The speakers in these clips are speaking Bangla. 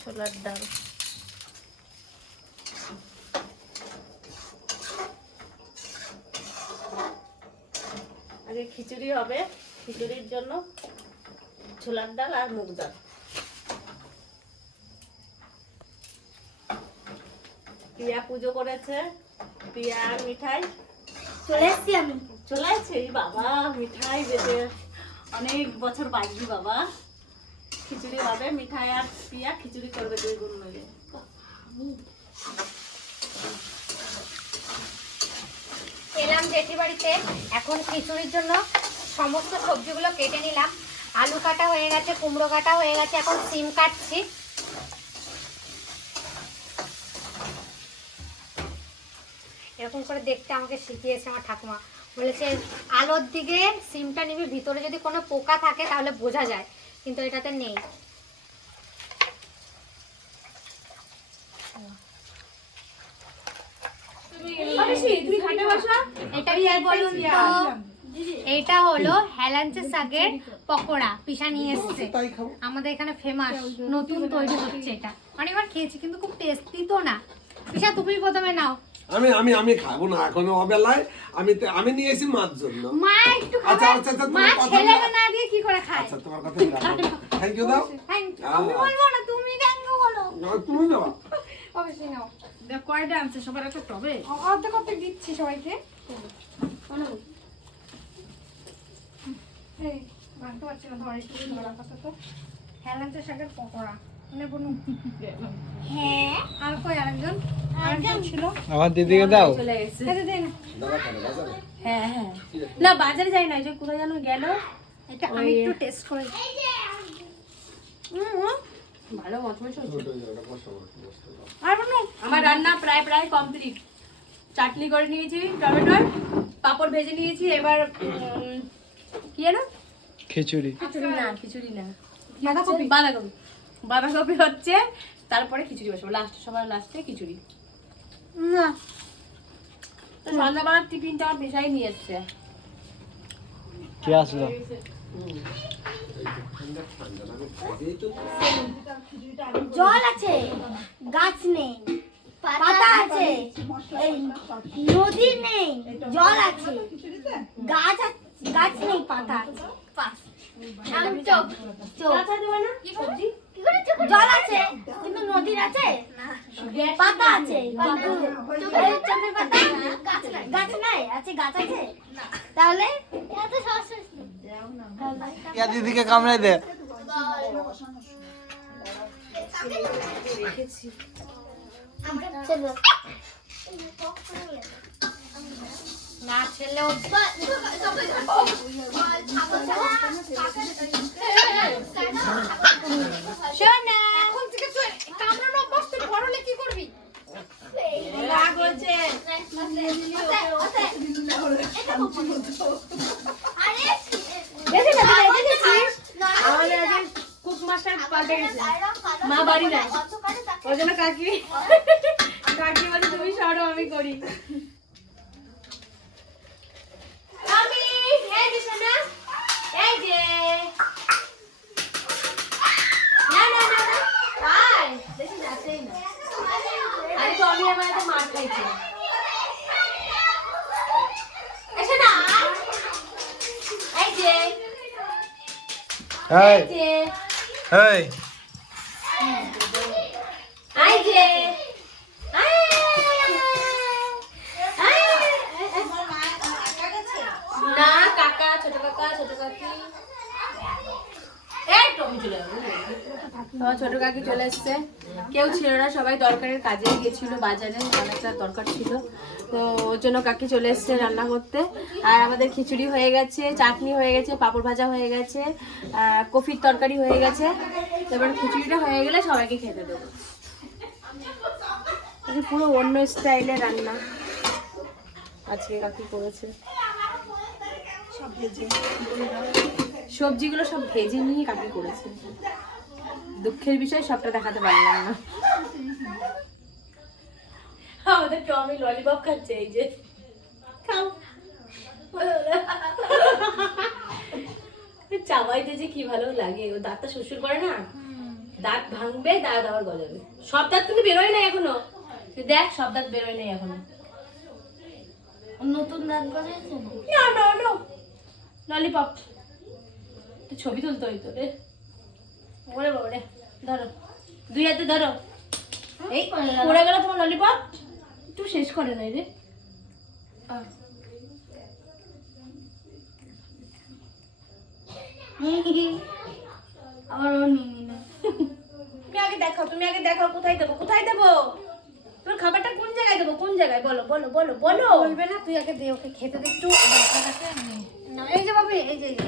ছোলার ডাল। আগে খিচুড়ি হবে, খিচুড়ির জন্য ছোলার ডাল আর মুগ ডাল। পিয়া পুজো করেছে পিয়া মিঠাই। চলে এসছি আমি। চলে এই বাবা, মিঠাই বেঁচে অনেক বছর বাজবি বাবা। খিচুড়ি হবে, মিঠাই আর পিয়া খিচুড়ি করবে দুই গুণ মিলে। এলাম জেঠি বাড়িতে এখন খিচুড়ির জন্য সমস্ত সবজিগুলো কেটে নিলাম। আলু কাটা হয়ে গেছে, কুমড়ো কাটা হয়ে গেছে, এখন সিম কাটছি। এরকম করে দেখতে আমাকে শিখিয়েছে আমার ঠাকুমা। বলেছে আলোর দিকে সিমটা নিবি ভিতরে যদি কোনো পোকা থাকে তাহলে বোঝা যায় কিন্তু এটাতে নেই। এটা হলো হেলাঞ্চে শাকের পকোড়া পিসা নিয়ে এসছে। আমাদের এখানে ফেমাস নতুন তৈরি হচ্ছে এটা। অনেকবার খেয়েছি কিন্তু খুব টেস্টি তো না। পিসা তুমি প্রথমে নাও। আমি আমি আমি খাব না এখনও অবেলায়। আমি তো- আমি নিয়েছি মার জন্য। মা আচ্ছা, আচ্ছা, আচ্ছা, তোমার কথা না- দিয়ে কি করে খায়? আচ্ছা তোমার কথা থ্যাংক ইউ দাও। আমি বলব না তুমি ইউ বলো? না, তুমি দাও অবশ্যই নাও। দেখ কয়টা আনছে? সবার একটা টবে? অর্ধেক অর্ধেক দিচ্ছি সবাইকে। এই, ভাঙতে পারছি না, ধর একটু ধরা কথা তো। হেলাঞ্চা শাকের পকোড়া। মানে হ্যাঁ। আর কই আরেকজন? আরেকজন ছিল? আমার দিদিকে দাও। বাজারে হ্যাঁ হ্যাঁ। না বাজারে যাই না এই যে কোথায় যেন গেল। এটা আমি একটু টেস্ট করে ভালো। আর বনু আমার রান্না প্রায় প্রায় কমপ্লিট চাটনি করে নিয়েছি টমেটোর পাপড় ভেজে নিয়েছি এবার কি যেন? খিচুড়ি। খিচুড়ি না খিচুড়ি না। বাঁধাকপি। বাঁধাকপি। বাঁধাকপি হচ্ছে তারপরে খিচুড়ি বসবো। লাস্ট সবার লাস্টে খিচুড়ি। না। সন্ধ্যাবেলার টিফিনটা আমার পেশাই নিয়ে এসছে। কে আসলো? জল আছে গাছ নেই পাতা আছে। নদী নেই জল আছে গাছ গাছ নেই পাতা আছে। চোখ চোখ জল আছে কিন্তু নদীর আছে। পাতা আছে কিন্তু চোখের পাতা। গাছ নাই। আছে গাছ আছে? তাহলে কে দিদিকে কামড়াই দে। না ছেলেও শোনা না গেছে। মা বাড়ি নাই ওই জন্য কাকি কাকি বলে তুমি সরো আমি করি আমি এই যে শোনা এই যে না না না না আয় দেখি যাচ্ছেই না আরে তো আমি আমার একটা মার খাইছি এসে না এই যে এই এই যে এই এই যে না কাকা ছোট কাকা ছোট কাকি এই তো আমি চলে যাব আমার ছোট কাকি চলে এসছে। কেউ ছিল না সবাই দরকারের কাজে গেছিল বাজারে অনেকটা দরকার ছিল। তো ওর জন্য কাকি চলে এসছে রান্না করতে। আর আমাদের খিচুড়ি হয়ে গেছে চাটনি হয়ে গেছে পাঁপড় ভাজা হয়ে গেছে কফির তরকারি হয়ে গেছে। এবার খিচুড়িটা হয়ে গেলে সবাইকে খেতে দেবো। আজকে পুরো অন্য স্টাইলে রান্না। আজকে কাকি করেছে। সবজিগুলো সব ভেজে নিয়ে কাকি করেছে। দুঃখের বিষয় সবটা দেখাতে পারলাম না। আমাদের টমি ললিপপ খাচ্ছে এই যে। খাও। জামাইতে যে কি ভালো লাগে ও দাঁতটা শ্বশুর করে না। দাঁত ভাঙবে দাঁত আবার গজাবে। সব দাঁত কিন্তু বেরোয় নাই এখনও। তুই দেখ সব দাঁত বেরোয় নাই এখনও। নতুন দাঁত গজাইছে? না না না। না ললিপপ ছবি তুলতে হইতো রে। ওরে ধরো। দুই হাতে ধরো। এই পড়ে গেল তোমার ললিপপ একটু শেষ করে নাই রে। আবার ও নিয়ে নিল। তুমি আগে দেখো তুমি আগে দেখো কোথায় দেবো কোথায় দেবো? তোমার খাবারটা কোন জায়গায় দেবো কোন জায়গায়? বলো বলো বলো বলো। বলবে না তুই আগে দে ওকে খেতে দে একটু। এই যে বাবু এই যে এই যে।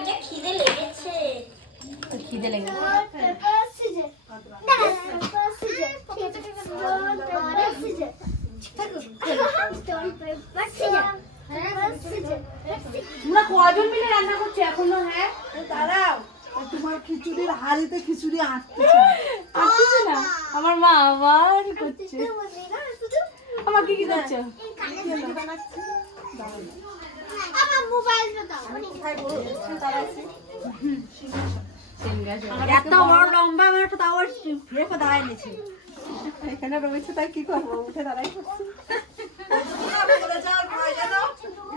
হ্যাঁ তোর খিদে লেগে তোমরা কজন মিলে রান্না করছ এখনও হ্যাঁ? দাঁড়াও। তোমার খিচুড়ির হাড়িতে খিচুড়ি আঁকতেছে আসছে না? আমার মা আবার করছে। আমাকে কি করছ? এত বড় লম্বা আমার তো তাও ফ্রেকো দাঁড়ায় নিয়েছে এখানে রয়েছে তাই কি করব? উঠে দাঁড়াই করছি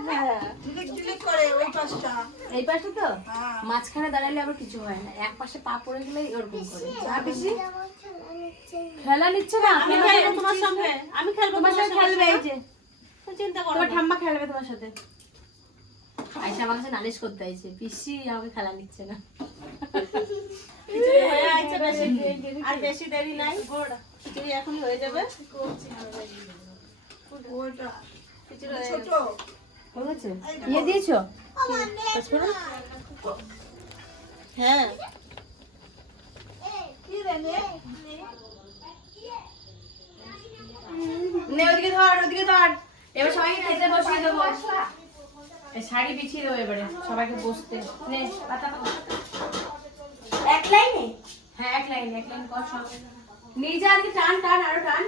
হ্যাঁ। এই পাশে তো। মাঝখানে দাঁড়ালে আবার কিছু হয় না। এক পাশে পা পড়ে গেলে ওরকম করে। বেশি? খেলা নিচ্ছে না? আমি খেলব তোমার সঙ্গে। আমি খেলব তোমার সাথে খেলবে এই যে। চিন্তা করো তোমার ঠাম্মা খেলবে তোমার সাথে? আইসা আমার কাছে নালিশ করতে আইছে পিসি আমাকে খেলা নিচ্ছে না। আর বেশি। দেরি নাই। খিচুড়ি এখনই হয়ে যাবে। ওইটা ছোট। বুঝেছ ইয়ে দিয়েছ? হ্যাঁ। নে নে ওদিকে ধর ওদিকে ধর। এবার সবাইকে খেতে বসিয়ে দেবো। শাড়ি বিছিয়ে দেবো এবারে সবাইকে বসতে। নে পাতা এক লাইনে? হ্যাঁ এক লাইন এক লাইন কর সব। নিয়ে যা আজকে টান টান আরও টান।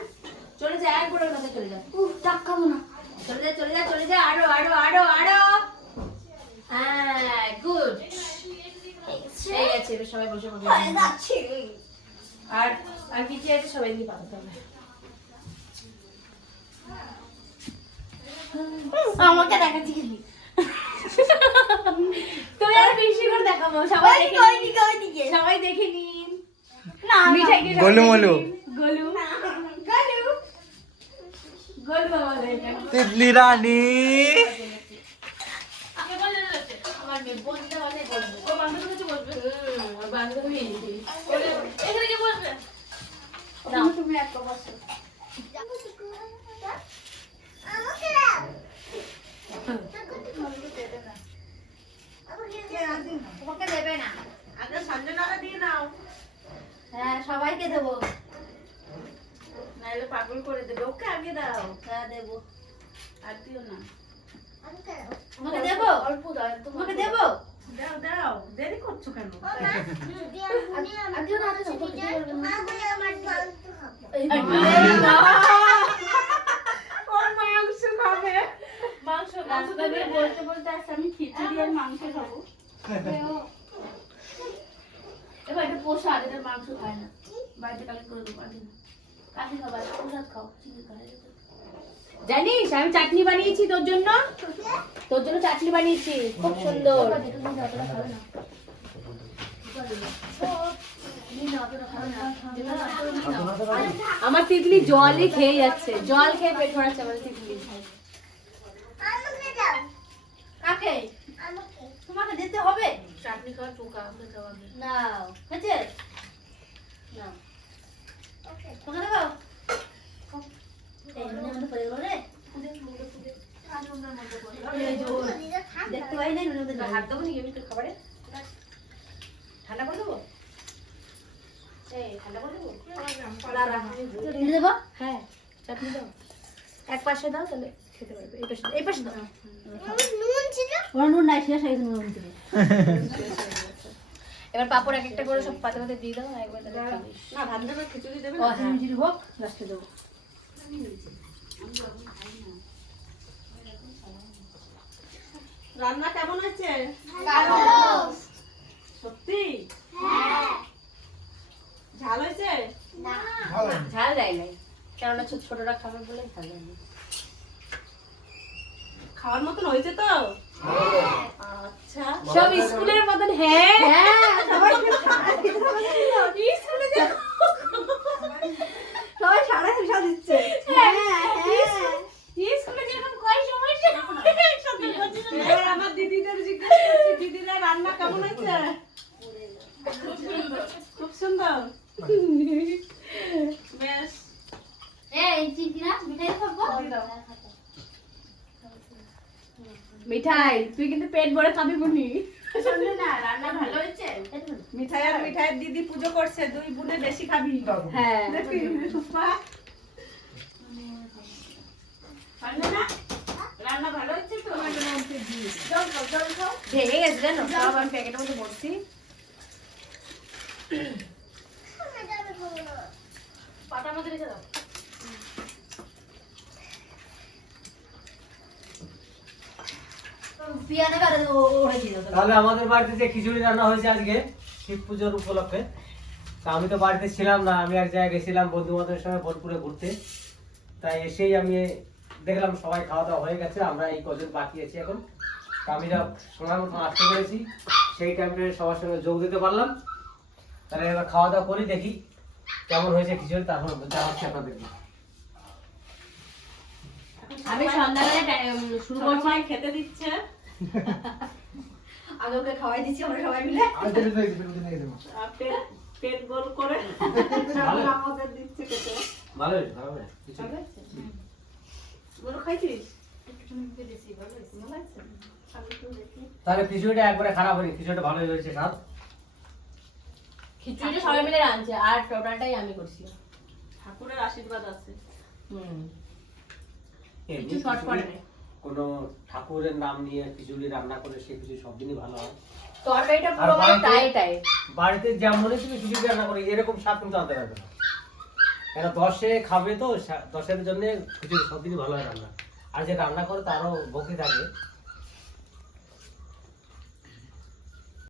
চলে যা এক করে মধ্যে চলে যা। উফ টাক খাব না। চলে যা চলে যা চলে যা আরও আরও আরও আরও। হ্যাঁ গুড। এই গেছে এবার সবাই বসে পড়বে। আর আর কি কি আছে সবাই দিয়ে পাঠাতে হবে। আমাকে দেখাচ্ছি কি? তুমি আর বেশি করে দেখাবো সবাই দেখে। সবাই দেখে নিন। মিঠাই দিয়ে সবাই গোলু দেখে মোলু। নিন। গোলু। গোলু। গোলু বাবা তিতলি রানী। আমার মেয়ে বলতে বলে বলবে ও বান্ধবী কাছে বলবে হুম ওর বান্ধবী এখানে কে বলবে দাও তুমি একটা বসো কে আদি তোমাকে দেবে না আগে সঞ্জনাকে দিয়ে নাও হ্যাঁ সবাইকে দেবো নাহলে পাগল করে দেবে ওকে আগে দাও হ্যাঁ দেবো আর দিও না তোমাকে দেবো অল্প দাও তোমাকে দেবো দাও দাও দেরি করছ কেন আদিও না আদিও ওর জানিস আমি চাটনি বানিয়েছি তোর জন্য। তোর জন্য চাটনি বানিয়েছি খুব সুন্দর। আমার তিতলি জলই খেয়ে যাচ্ছে জল খেয়ে পেট ভরাচ্ছে আমার তিতলি। কাকে? তোমাকে দিতে হবে? চাটনি আমাকে না হয়েছে? না দেবো? দেখতে পাই না খাবারে ঠান্ডা করে দেবো এই ঠান্ডা করে দেবো নুন দেবো হ্যাঁ চাটনি দাও এক পাশে দাও তাহলে খেতে পারবে। এই পাশে এই পাশে দাও। ওরা নুন নাই শেষ হয়ে গেছে নুন দিবে এবার পাপড় এক একটা করে সব পাতে পাতে দিয়ে দাও একবার না ভাত দেবে খিচুড়ি দেবে ও হ্যাঁ জিরে হোক লাস্টে দেবো। রান্না কেমন হয়েছে? সত্যি? ঝাল হয়েছে? ঝাল দেয় নাই। কেননা ছোট ছোটরা খাবে বলে নাই। খাওয়ার মতন হয়েছে তো? আচ্ছা। সব স্কুলের মতন হ্যাঁ। সবাই সারা হিসাব দিচ্ছে। একসাথে করছিল। এবার আমার দিদিদের জিজ্ঞেস করছি দিদিরা রান্না কেমন হয়েছে? খুব সুন্দর বেশ মিঠাই তুই কিন্তু পেট ভরে খাবি বুনি না রান্না ভালো হয়েছে? মিঠাই আর মিঠাইয়ের দিদি পুজো করছে দুই বোনে বেশি খাবি। হ্যাঁ। দেখবি সুপা পারলে না রান্না ভালো হচ্ছে তো? জল খাও জল খাও ভেঙে গেছে জানো? সব আমি প্যাকেটের মধ্যে ভরছি। পাতার মধ্যে রেখে দাও। তাহলে আমাদের বাড়িতে যে খিচুড়ি রান্না হয়েছে আজকে শিব পুজোর উপলক্ষে তা আমি তো বাড়িতে ছিলাম না আমি এক জায়গায় গেছিলাম বন্ধু বান্ধবের সঙ্গে বোলপুরে ঘুরতে। তাই এসেই আমি দেখলাম সবাই খাওয়া দাওয়া হয়ে গেছে আমরা এই কজন বাকি আছি এখন। তা আমি যা সময় মতন আসতে পেরেছি সেই টাইমে সবার সঙ্গে যোগ দিতে পারলাম। তাহলে এবার খাওয়া দাওয়া করি দেখি কেমন হয়েছে খিচুড়ি তারপর জানাচ্ছি আপনাদেরকে। আমি সন্ধ্যাবেলা শুরু করছি। খেতে দিচ্ছে। আগে ওকে খাওয়াই দিচ্ছি আমরা সবাই মিলে। পেট গোল করে ভালো। আমাদের দিচ্ছে খেতে। ভালো হয়েছে ভালো হয়েছে। খিচুড়ি। খাইছিস? তাহলে খিচুড়িটা একবারে খারাপ হয়নি খিচুড়িটা ভালো হয়েছে স্বাদ খিচুড়িটা সবাই মিলে রাঁধছে আর টোটালটাই আমি করছি। ঠাকুরের আশীর্বাদ আছে। হুম। এমনি কিছু শর্ট পড়ে খিচুড়ি কোনো ঠাকুরের নাম নিয়ে খিচুড়ি রান্না করে সে খিচুড়ি সব দিনই ভালো হয়। তরকারিটা পুরো মানে বাড়িতে- টাই টাই বাড়িতে যেমনই তুমি খিচুড়ি রান্না করে এরকম স্বাদ কিন্তু আনতে পারবে না। কেন দশে খাবে তো দশের জন্য খিচুড়ি সব দিনই ভালো হয় রান্না। আর যে রান্না করে তারও বকে থাকে।